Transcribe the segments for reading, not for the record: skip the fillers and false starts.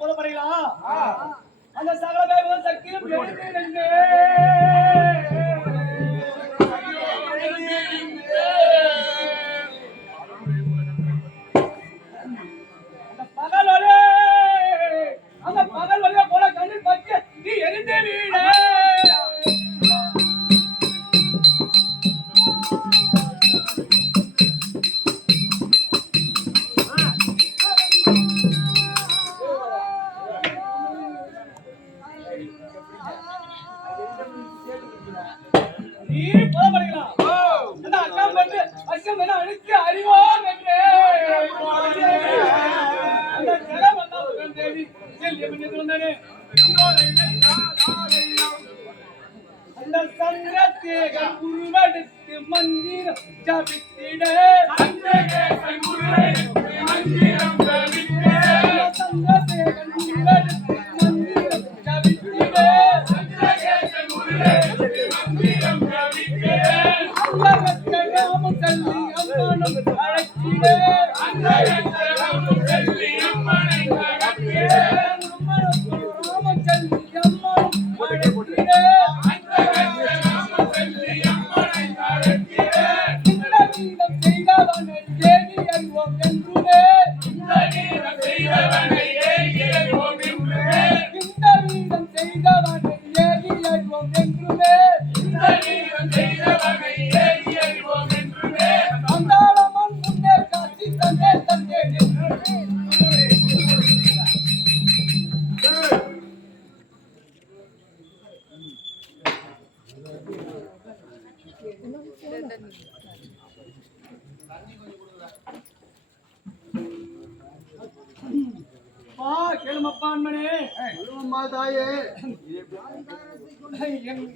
புலப்படுறீங்களா? அந்த சகல சக்தியும் அந்த பகல் வழியா போல கண்ணில் பற்றி நீ எரிந்தே வீட நீ போலப்படுகிறான். அந்த அக்கா வந்து அச்சம் என அழித்து அறிவோம் என்று அந்த நிலம் வந்தால் தேடி வந்தானே அந்த சந்திரசேகர் உருவெடுத்து மந்திரம் ஜபித்திட சந்திரசேகர் உருவெடுத்து மந்திரம் ஜபித்திட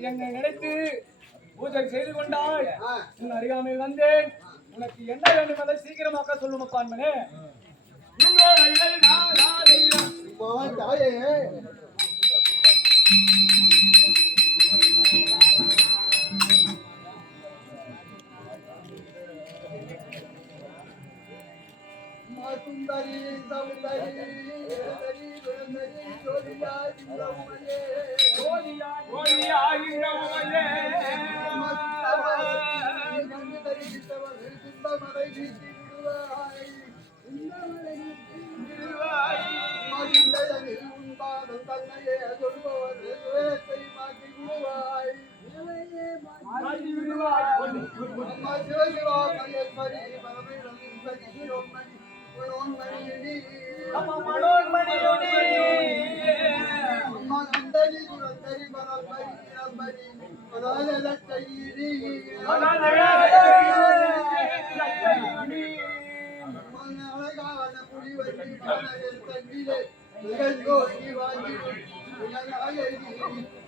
என்னை நினைத்து பூஜை செய்து கொண்டாய். உன் அருகாமையில் வந்தேன். உனக்கு என்ன வேண்டும் அதை சீக்கிரமாக்க சொல்லும் அப்பான்மனே. சுந்தரி சௌந்தரி தன்னையே சொல்பவர் மாற்றி விடுவாய். சிவசிவா மகேஸ்வரி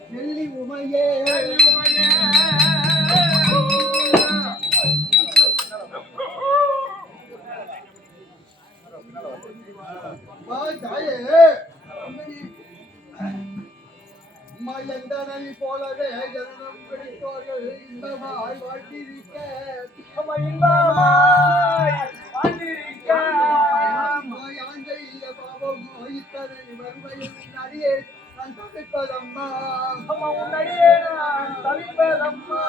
நெல்லி உமையே மயந்தனை போலவே ஜனனம் பிடித்தோர்கள் இன்பமாய் வாழ்ந்திருக்க பாவம் இத்தனை வறுமையின் அடியே நான் தவிப்பதம்மா உன்னையே நான் தவிப்பதம்மா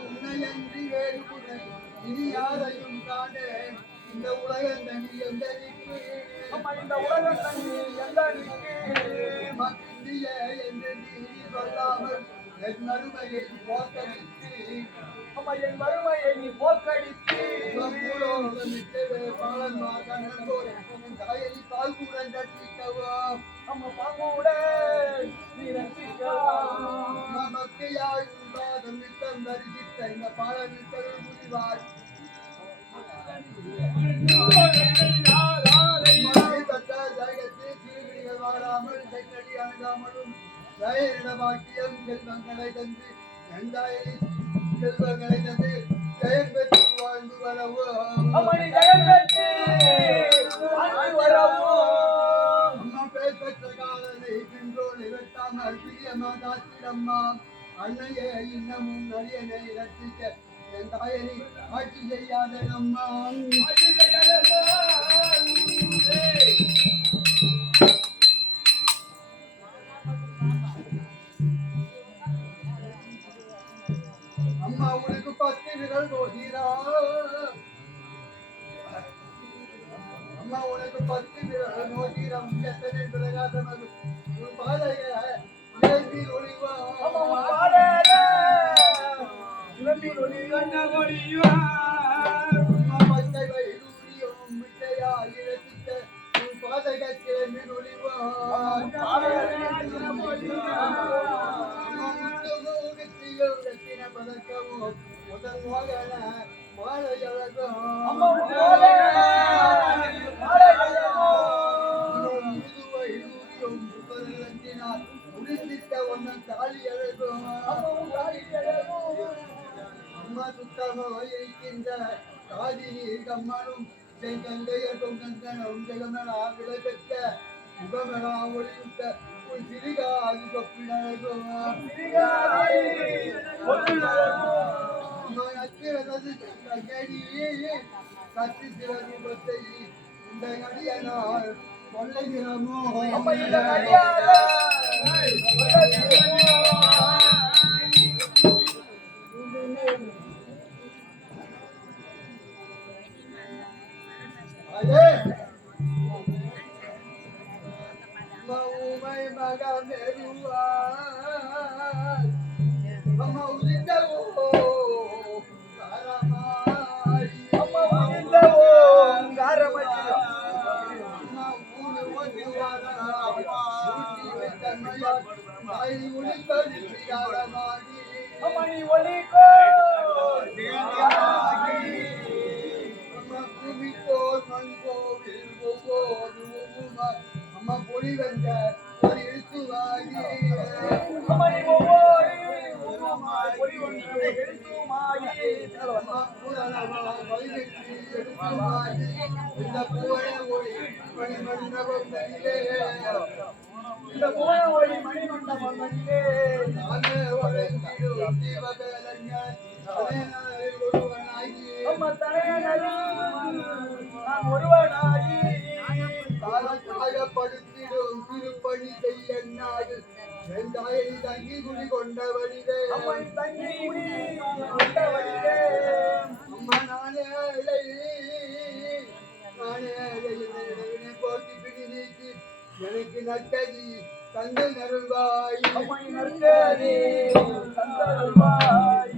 உன்னையன்றி வேறு இனி யாரையும் காணேன். இந்த உலகம் தண்ணி எந்த இந்த உலகம் தண்ணி எந்த மத்திய என்று நீ சொல்லாமல் என் மறுமையை போக்கடித்து என் மறுமையை நீ போக்கடித்து தாயை பால் கூட ரட்சிக்கவா பாங்கூட நீ ரட்சிக்கவா மக்கையாய் உண்டாதம் நித்தம் தரிசித்த இந்த பாலனித்தல் முடிவாய். வாழாமல் கைக்கடி அணுகாமலும் வாக்கியம் செல்வங்களை தந்து செல்வங்களை தந்து ஜெயம் பெற்று வாழ்ந்து வரவும் அம்மா பேர் பெற்ற காலனை பின்றோடு வெட்டாமல் பிரியமா காத்திடம்மா அன்னையே இன்னமும் நரியனை ரட்சிக்க என் தாயனை ஆட்சி செய்யாத அம்மா விரல் நோகிறார் அம்மா உனக்கு 10 விரல் நோகிறாம் எத்தனை பிரகாசம் அது உன் பாதைய இழந்தி ஒளிவா அம்மா பச்சை வயிறூரியும் மிட்டையா இழத்திட்ட உன் பாதகத்திலே மிருளிவா முதல் மகன மாலையழகும் முடிந்திட்ட ஒன்னும் தாலி அழகும் அம்மா சுத்தமாக இருக்கின்ற காதினி கம்மனும் செங்கங்கைய தொங்கங்கனும் ஜெகமனா விலை பெற்ற முகமனா ஒளிவிட்ட உன் சிறுகாது கொப்பினழகும் கத்தி சிறகுபத்தை இந்த அடியனால் கொள்ளைகிறமோ மௌமை மகமெருவா அம்மா உதித்தவோ காரமாய் அம்மா உதித்தவோ காரமாய் அம்மா ஊரு ஒன்று வாரா ஊட்டி தன்மையா தாய் உளிப்பது காரமாகி அம்மா நீ ஒளிக்கோ அம்மா பூமி போர் மண் கோவில் ஒவ்வொரு அம்மா பொடி வந்த ஒரு எழுத்துவாகி அம்மா நீ ஒவ்வொரு இந்த பூவன ஒளி மணிமண்டபத்திலே இந்த பூவன ஒளி மணிமண்டபத்திலே நானே வளைந்திடும் தீபகலங்கள் ஒருவனாகி அம்மா தலையனி நான் ஒருவனாகி காயப்படுத்திடும் திருப்பணி செய்ய நாடு தாயை தங்கி குடி கொண்டவழிதே தங்கி குடி கொண்டவழிதே அம்மா நானே போட்டி பிடி நீக்கி எனக்கு நட்டதி தந்தை நருள்வாய் நட்டதி தந்தருள்வாய்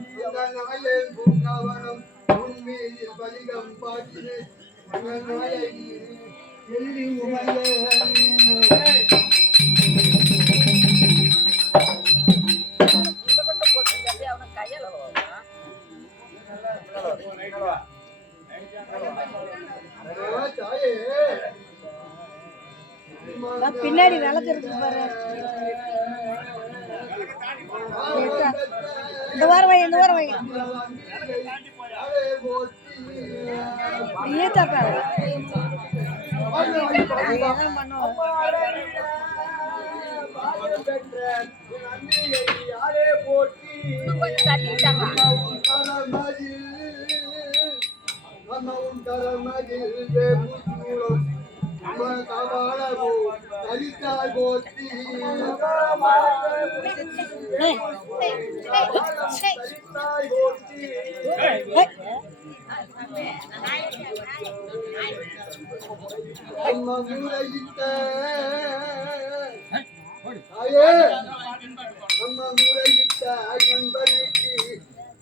நாயே பூங்காவனம் உண்மையில் பதிகம் பாட்டினே நாயகி எள்ளி உமையே பின்னாடி விளக்குறது பாரு. இந்த வாரம் வை, இந்த வாரம் வை. ஏத்தாக்காரு என்ன பண்ணுவோம்.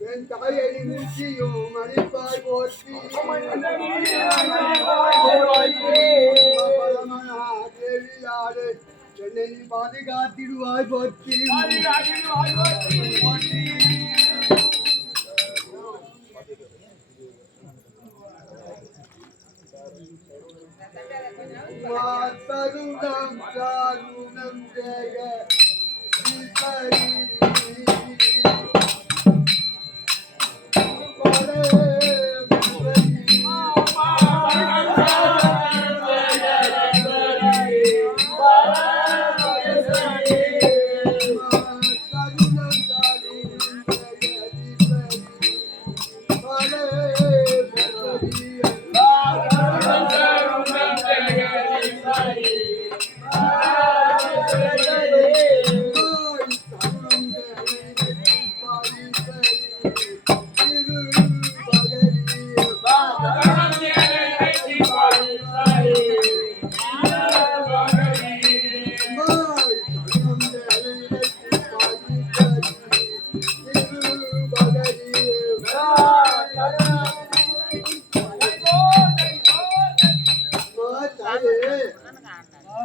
என் தாயடி முச்சியும் அடிப்பாய் போற்றி தேவியாடு என்னை நீ பாதுகாத்திடுவாய் போற்றி தருணம் சாருணம் ஜெய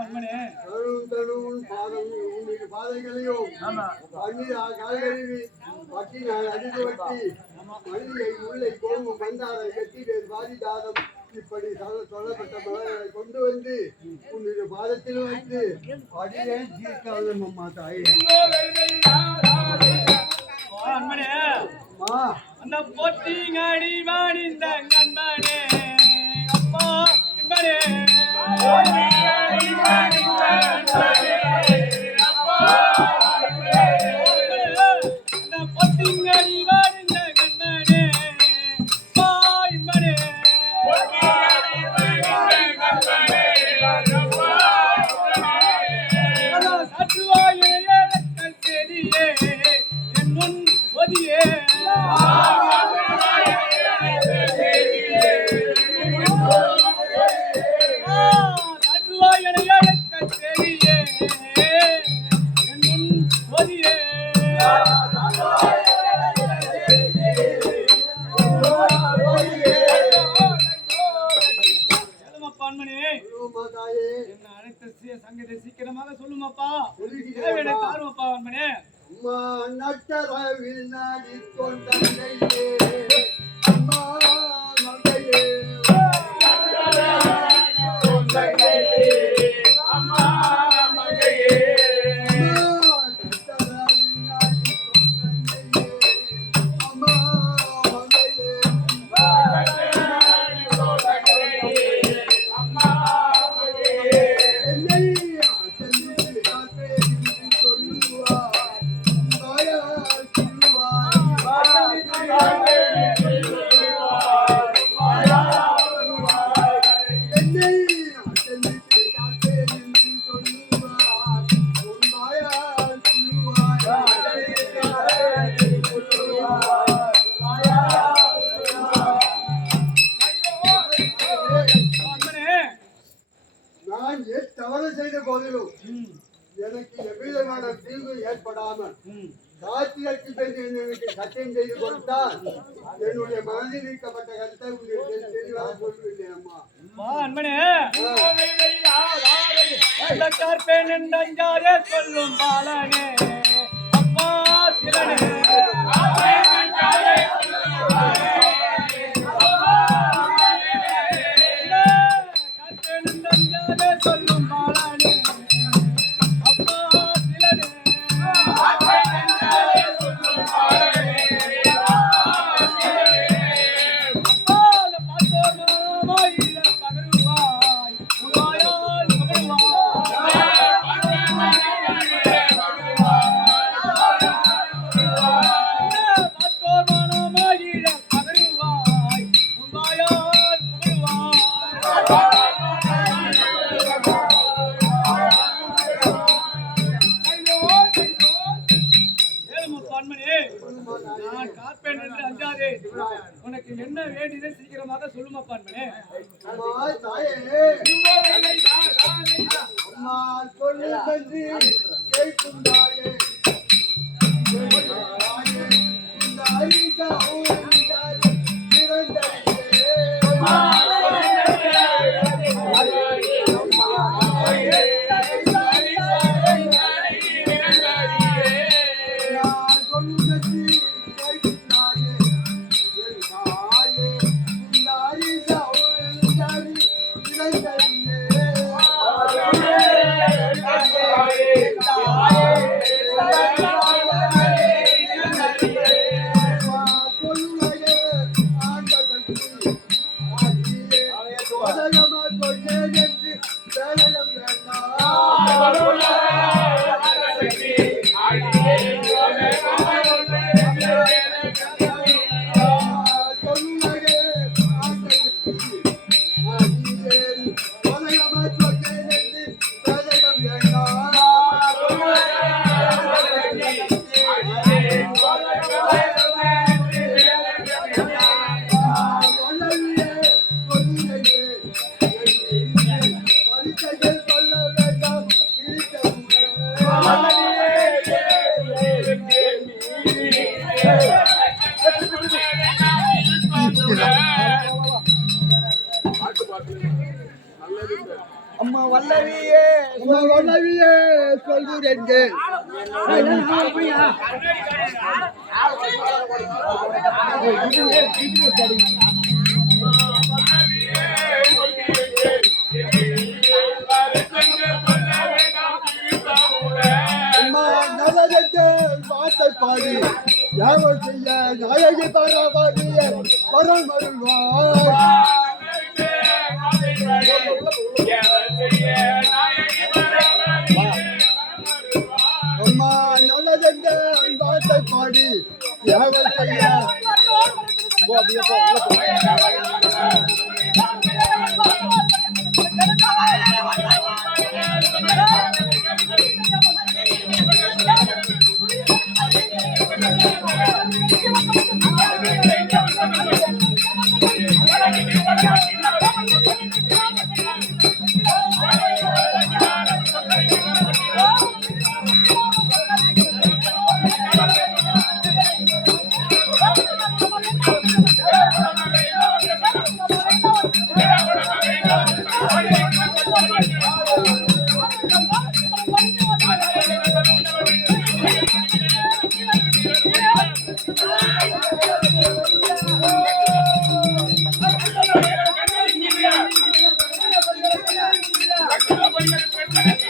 அம்மனே. தனுவும் பாதம் உன்னுடைய பாதைகளையும் கால்கழுவி வட்டி நான் அடித்து வட்டி மனிதியை முல்லை கோமும் மந்தாரை கட்டி வேறு பாதிதாதம் இப்படி சொல்லப்பட்ட மலர்களை கொண்டு வந்து உன்னுடைய பாதத்தில் வைத்து அடியே தீர்க்காதம் அம்மா தாயே. அம்மனே அந்த பொட்டிங்கடி வாணிந்த கண்மனே அப்பா அம்மனே அந்த பொட்டிங்கடி வாணிந்த கண்மனே அப்பா அம்மனே சற்றுவாயே செடியே என் முன் ஒதியே சங்கத்தை சீக்கிரமாக சொல்லுமாப்பா. தாருமாப்பா அம்மனே. அம்மா நட்டரவில் நாடி கொண்டே அம்மா மகையே அம்மா மகையே எனக்கு எவ்விதமான தீங்கு ஏற்படாமல் காட்சிக்கு எனக்கு சத்தியம் செய்து கொடுத்தால் என்னுடைய மனதில் இருக்கப்பட்ட கருத்தை தெளிவாக சொல்லுவேன் அம்மா. சொல்லும் பாலனே அப்பா திறனே சொல்லும் பாலனே உனக்கு என்ன வேண்டியது சீக்கிரமாக சொல்லுமாப்பா அம்மனே. வல்லவியே அம்மா வல்லவியே சொல்கிறேன் அம்மா நல்லதென்று வார்த்தை பாடி யாவல் செய்ய நாயகி பரவாதிய பரமருள்வார் அம்மா நல்லதென்று வார்த்தை பாடி யாவல் செய்ய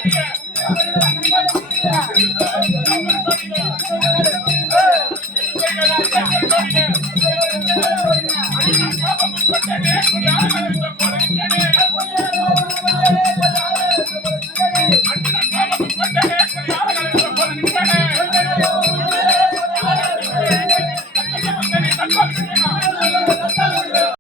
Yeah.